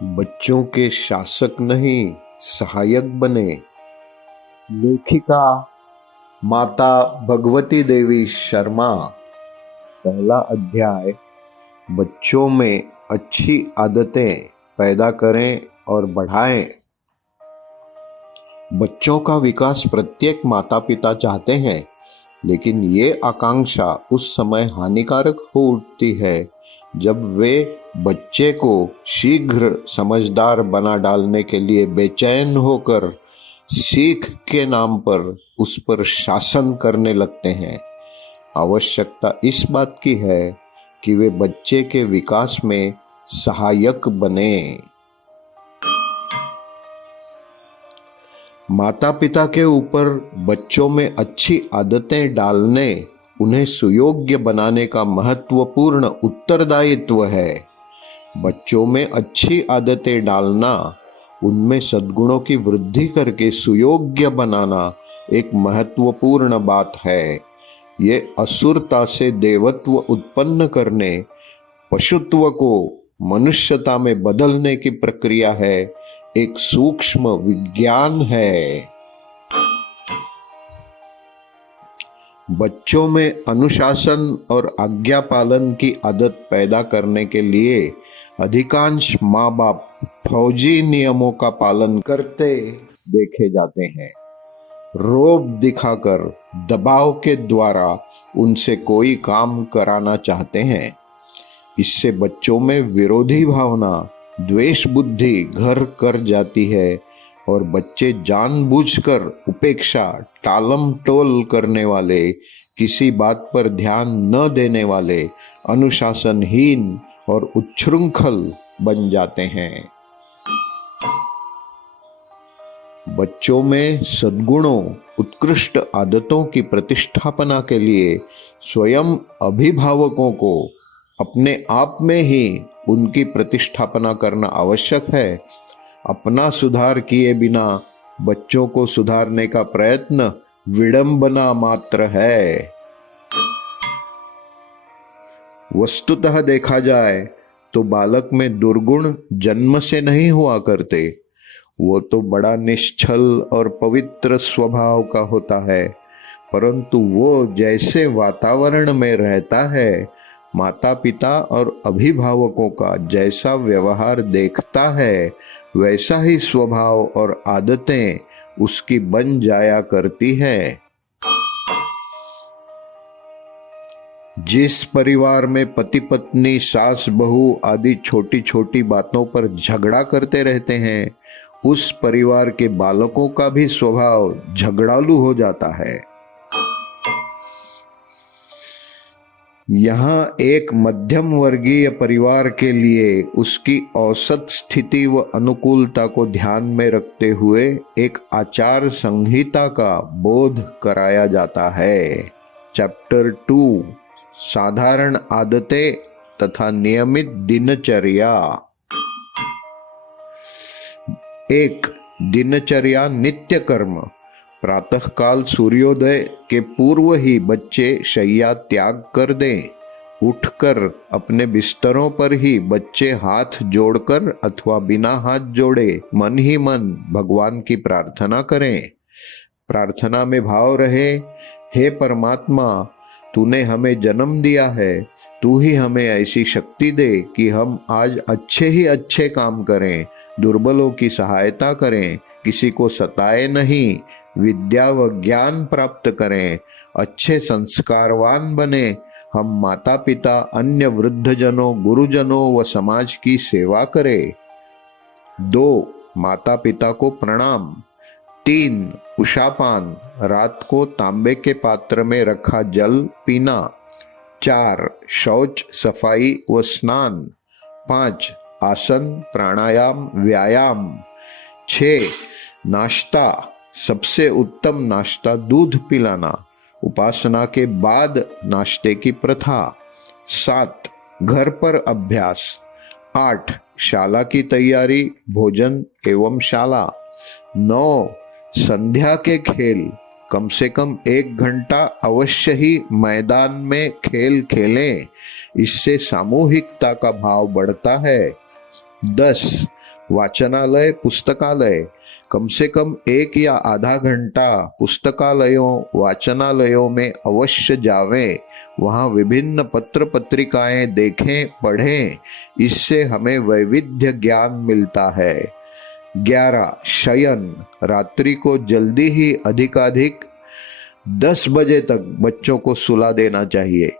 बच्चों के शासक नहीं सहायक बने। लेखिका माता भगवती देवी शर्मा। पहला अध्याय, बच्चों में अच्छी आदतें पैदा करें और बढ़ाएं। बच्चों का विकास प्रत्येक माता पिता चाहते हैं, लेकिन ये आकांक्षा उस समय हानिकारक हो उठती है जब वे बच्चे को शीघ्र समझदार बना डालने के लिए बेचैन होकर सीख के नाम पर उस पर शासन करने लगते हैं। आवश्यकता इस बात की है कि वे बच्चे के विकास में सहायक बने। माता पिता के ऊपर बच्चों में अच्छी आदतें डालने, उन्हें सुयोग्य बनाने का महत्वपूर्ण उत्तरदायित्व है। बच्चों में अच्छी आदतें डालना, उनमें सद्गुणों की वृद्धि करके सुयोग्य बनाना एक महत्वपूर्ण बात है। ये असुरता से देवत्व उत्पन्न करने, पशुत्व को मनुष्यता में बदलने की प्रक्रिया है, एक सूक्ष्म विज्ञान है। बच्चों में अनुशासन और आज्ञा पालन की आदत पैदा करने के लिए अधिकांश माँ बाप फौजी नियमों का पालन करते देखे जाते हैं। रोब दिखाकर, दबाव के द्वारा उनसे कोई काम कराना चाहते हैं। इससे बच्चों में विरोधी भावना, द्वेष बुद्धि घर कर जाती है और बच्चे जानबूझकर उपेक्षा, टालम टोल करने वाले, किसी बात पर ध्यान न देने वाले, अनुशासनहीन और उच्छृंखल बन जाते हैं। बच्चों में सद्गुणों, उत्कृष्ट आदतों की प्रतिष्ठापना के लिए स्वयं अभिभावकों को अपने आप में ही उनकी प्रतिष्ठापना करना आवश्यक है। अपना सुधार किए बिना बच्चों को सुधारने का प्रयत्न विडंबना मात्र है। वस्तुतः देखा जाए तो बालक में दुर्गुण जन्म से नहीं हुआ करते। वो तो बड़ा निश्चल और पवित्र स्वभाव का होता है, परंतु वो जैसे वातावरण में रहता है, माता पिता और अभिभावकों का जैसा व्यवहार देखता है, वैसा ही स्वभाव और आदतें उसकी बन जाया करती हैं। जिस परिवार में पति पत्नी, सास बहू आदि छोटी छोटी बातों पर झगड़ा करते रहते हैं, उस परिवार के बालकों का भी स्वभाव झगड़ालू हो जाता है। यहाँ एक मध्यम वर्गीय परिवार के लिए उसकी औसत स्थिति व अनुकूलता को ध्यान में रखते हुए एक आचार संहिता का बोध कराया जाता है। चैप्टर 2, साधारण आदतें तथा नियमित दिनचर्या। 1. दिनचर्या नित्य कर्म। प्रातःकाल सूर्योदय के पूर्व ही बच्चे शैया त्याग कर दें। उठकर अपने बिस्तरों पर ही बच्चे हाथ जोड़कर अथवा बिना हाथ जोड़े मन ही मन भगवान की प्रार्थना करें। प्रार्थना में भाव रहे, हे परमात्मा, तूने हमें जन्म दिया है, तू ही हमें ऐसी शक्ति दे कि हम आज अच्छे ही अच्छे काम करें, दुर्बलों की सहायता करें, किसी को सताए नहीं, विद्या व ज्ञान प्राप्त करें, अच्छे संस्कारवान बने, हम माता पिता, अन्य वृद्धजनों, गुरुजनों व समाज की सेवा करें। 2. माता पिता को प्रणाम। 3. उषापान, रात को तांबे के पात्र में रखा जल पीना। 4. शौच, सफाई व स्नान। 5. आसन, प्राणायाम, व्यायाम। 6. नाश्ता, सबसे उत्तम नाश्ता दूध पिलाना, उपासना के बाद नाश्ते की प्रथा। 7. घर पर अभ्यास। 8. शाला की तैयारी, भोजन एवं शाला। 9. संध्या के खेल, कम से कम 1 घंटा अवश्य ही मैदान में खेल खेलें, इससे सामूहिकता का भाव बढ़ता है। 10. वाचनालय, पुस्तकालय, कम से कम 1 या आधा घंटा पुस्तकालयों, वाचनालयों में अवश्य जावें। वहाँ विभिन्न पत्र पत्रिकाएं देखें, पढ़ें। इससे हमें वैविध्य ज्ञान मिलता है। 11. शयन। रात्रि को जल्दी ही अधिकाधिक 10 बजे तक बच्चों को सुला देना चाहिए।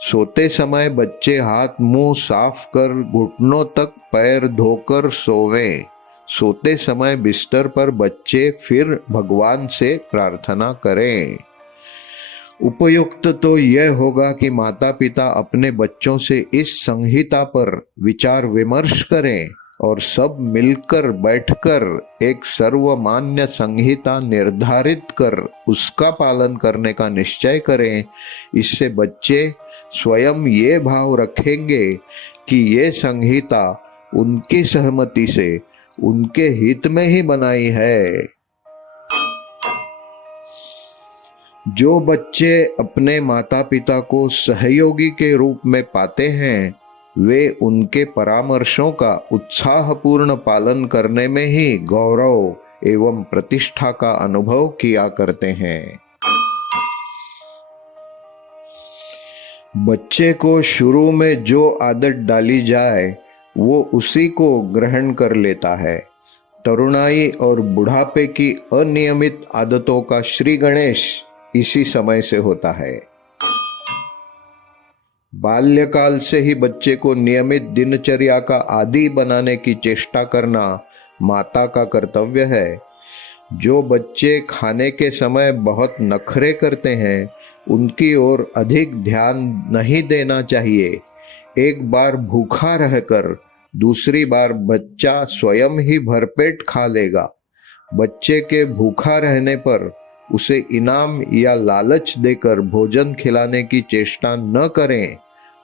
सोते समय बच्चे हाथ मुंह साफ कर घुटनों तक पैर धोकर सोवें। सोते समय बिस्तर पर बच्चे फिर भगवान से प्रार्थना करें। उपयुक्त तो यह होगा कि माता पिता अपने बच्चों से इस संहिता पर विचार विमर्श करें और सब मिलकर बैठकर एक सर्वमान्य संहिता निर्धारित कर उसका पालन करने का निश्चय करें। इससे बच्चे स्वयं ये भाव रखेंगे कि ये संहिता उनकी सहमति से उनके हित में ही बनाई है। जो बच्चे अपने माता पिता को सहयोगी के रूप में पाते हैं, वे उनके परामर्शों का उत्साहपूर्ण पालन करने में ही गौरव एवं प्रतिष्ठा का अनुभव किया करते हैं। बच्चे को शुरू में जो आदत डाली जाए वो उसी को ग्रहण कर लेता है। तरुणाई और बुढ़ापे की अनियमित आदतों का श्री गणेश इसी समय से होता है। बाल्यकाल से ही बच्चे को नियमित दिनचर्या का आदी बनाने की चेष्टा करना माता का कर्तव्य है। जो बच्चे खाने के समय बहुत नखरे करते हैं, उनकी ओर अधिक ध्यान नहीं देना चाहिए। एक बार भूखा रहकर दूसरी बार बच्चा स्वयं ही भरपेट खा लेगा। बच्चे के भूखा रहने पर उसे इनाम या लालच देकर भोजन खिलाने की चेष्टा न करें,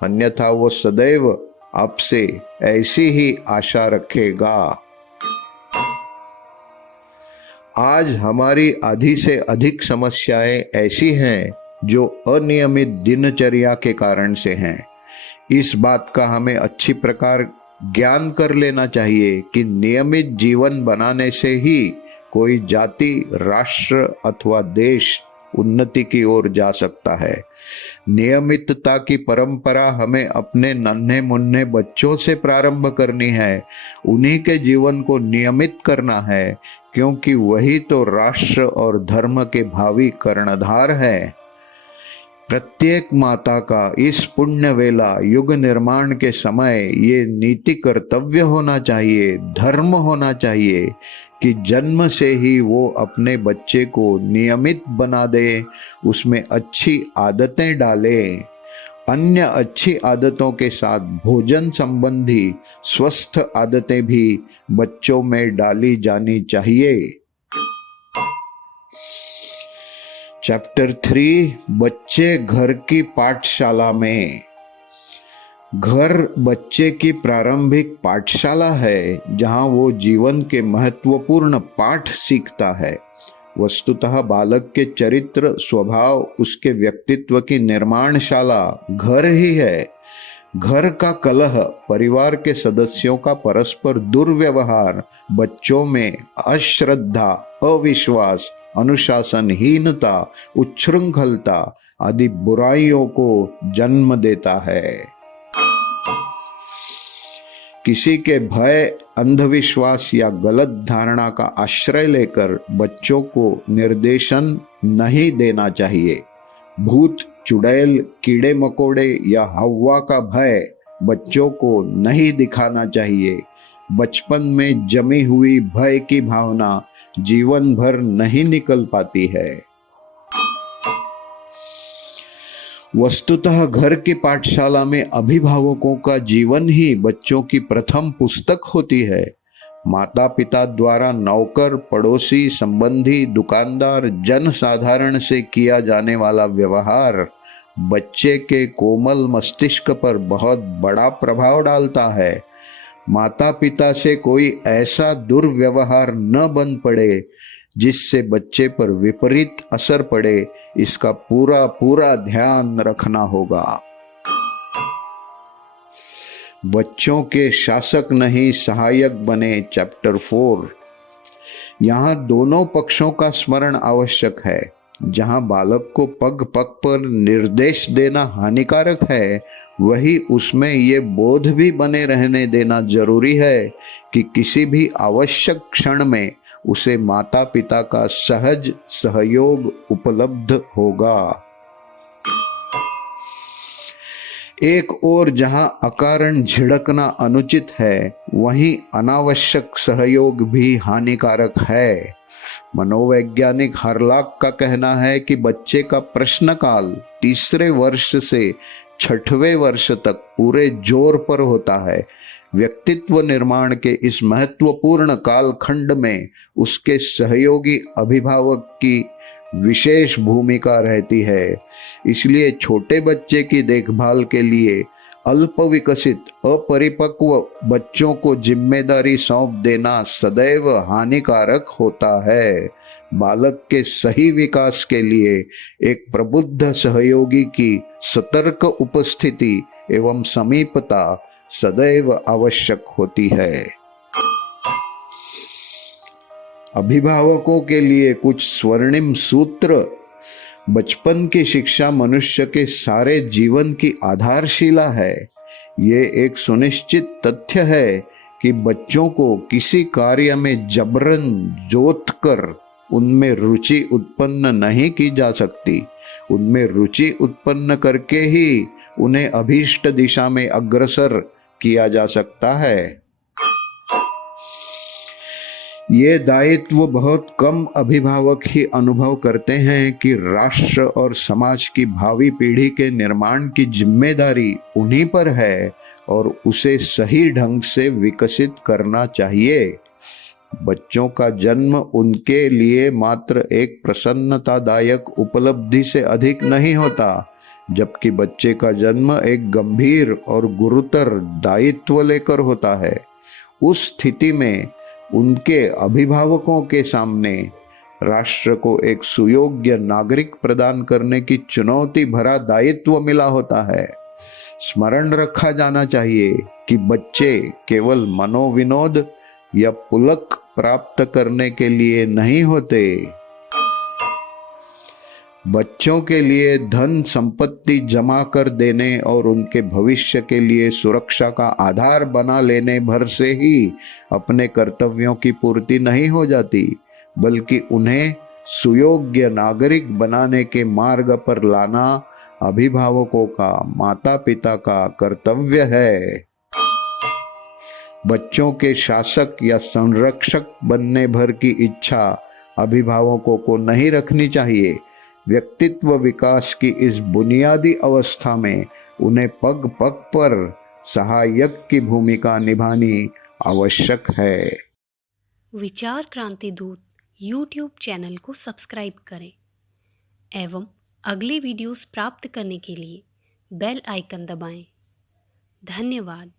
अन्यथा वो सदैव आपसे ऐसी ही आशा रखेगा। आज हमारी आधी से अधिक समस्याएं ऐसी हैं जो अनियमित दिनचर्या के कारण से हैं। इस बात का हमें अच्छी प्रकार ज्ञान कर लेना चाहिए कि नियमित जीवन बनाने से ही कोई जाति, राष्ट्र अथवा देश उन्नति की ओर जा सकता है। नियमितता की परंपरा हमें अपने नन्हे मुन्ने बच्चों से प्रारंभ करनी है। उन्हीं के जीवन को नियमित करना है, क्योंकि वही तो राष्ट्र और धर्म के भावी कर्णधार है। प्रत्येक माता का इस पुण्य वेला युग निर्माण के समय ये नीति कर्तव्य होना चाहिए, धर्म होना चाहिए कि जन्म से ही वो अपने बच्चे को नियमित बना दे, उसमें अच्छी आदतें डाले। अन्य अच्छी आदतों के साथ भोजन संबंधी स्वस्थ आदतें भी बच्चों में डाली जानी चाहिए। चैप्टर 3, बच्चे घर की पाठशाला में। घर बच्चे की प्रारंभिक पाठशाला है, जहां वो जीवन के महत्वपूर्ण पाठ सीखता है। वस्तुतः बालक के चरित्र, स्वभाव, उसके व्यक्तित्व की निर्माणशाला घर ही है। घर का कलह, परिवार के सदस्यों का परस्पर दुर्व्यवहार, बच्चों में अश्रद्धा, अविश्वास, अनुशासनहीनता, उच्छृंखलता आदि बुराइयों को जन्म देता है। किसी के भय, अंधविश्वास या गलत धारणा का आश्रय लेकर बच्चों को निर्देशन नहीं देना चाहिए। भूत, चुड़ैल, कीड़े मकोड़े या हवा का भय बच्चों को नहीं दिखाना चाहिए। बचपन में जमी हुई भय की भावना जीवन भर नहीं निकल पाती है। वस्तुतः घर की पाठशाला में अभिभावकों का जीवन ही बच्चों की प्रथम पुस्तक होती है। माता पिता द्वारा नौकर, पड़ोसी, संबंधी, दुकानदार, जन साधारण से किया जाने वाला व्यवहार बच्चे के कोमल मस्तिष्क पर बहुत बड़ा प्रभाव डालता है। माता पिता से कोई ऐसा दुर्व्यवहार न बन पड़े जिससे बच्चे पर विपरीत असर पड़े, इसका पूरा ध्यान रखना होगा। बच्चों के शासक नहीं सहायक बने, चैप्टर 4। यहाँ दोनों पक्षों का स्मरण आवश्यक है। जहाँ बालक को पग पग पर निर्देश देना हानिकारक है, वही उसमें ये बोध भी बने रहने देना जरूरी है कि किसी भी आवश्यक क्षण में उसे माता पिता का सहज सहयोग उपलब्ध होगा। एक ओर जहां अकारण झिड़कना अनुचित है, वहीं अनावश्यक सहयोग भी हानिकारक है। मनोवैज्ञानिक हरलाक का कहना है कि बच्चे का प्रश्न काल तीसरे वर्ष से 6वें वर्ष तक पूरे जोर पर होता है। व्यक्तित्व निर्माण के इस महत्वपूर्ण कालखंड में उसके सहयोगी अभिभावक की विशेष भूमिका रहती है। इसलिए छोटे बच्चे की देखभाल के लिए अल्प विकसित अपरिपक्व बच्चों को जिम्मेदारी सौंप देना सदैव हानिकारक होता है। बालक के सही विकास के लिए एक प्रबुद्ध सहयोगी की सतर्क उपस्थिति एवं समीपता सदैव आवश्यक होती है। अभिभावकों के लिए कुछ स्वर्णिम सूत्र। बचपन की शिक्षा मनुष्य के सारे जीवन की आधारशिला है। ये एक सुनिश्चित तथ्य है कि बच्चों को किसी कार्य में जबरन जोतकर उनमें रुचि उत्पन्न नहीं की जा सकती। उनमें रुचि उत्पन्न करके ही उन्हें अभीष्ट दिशा में अग्रसर किया जा सकता है। ये दायित्व बहुत कम अभिभावक ही अनुभव करते हैं कि राष्ट्र और समाज की भावी पीढ़ी के निर्माण की जिम्मेदारी उन्हीं पर है और उसे सही ढंग से विकसित करना चाहिए। बच्चों का जन्म उनके लिए मात्र एक प्रसन्नतादायक उपलब्धि से अधिक नहीं होता, जबकि बच्चे का जन्म एक गंभीर और गुरुतर दायित्व लेकर होता है। उस स्थिति में उनके अभिभावकों के सामने राष्ट्र को एक सुयोग्य नागरिक प्रदान करने की चुनौती भरा दायित्व मिला होता है। स्मरण रखा जाना चाहिए कि बच्चे केवल मनोविनोद या पुलक प्राप्त करने के लिए नहीं होते। बच्चों के लिए धन संपत्ति जमा कर देने और उनके भविष्य के लिए सुरक्षा का आधार बना लेने भर से ही अपने कर्तव्यों की पूर्ति नहीं हो जाती, बल्कि उन्हें सुयोग्य नागरिक बनाने के मार्ग पर लाना अभिभावकों का, माता पिता का कर्तव्य है। बच्चों के शासक या संरक्षक बनने भर की इच्छा अभिभावकों को नहीं रखनी चाहिए। व्यक्तित्व विकास की इस बुनियादी अवस्था में उन्हें पग पग पर सहायक की भूमिका निभानी आवश्यक है। विचार क्रांति दूत यूट्यूब चैनल को सब्सक्राइब करें एवं अगले वीडियोस प्राप्त करने के लिए बेल आइकन दबाएं। धन्यवाद।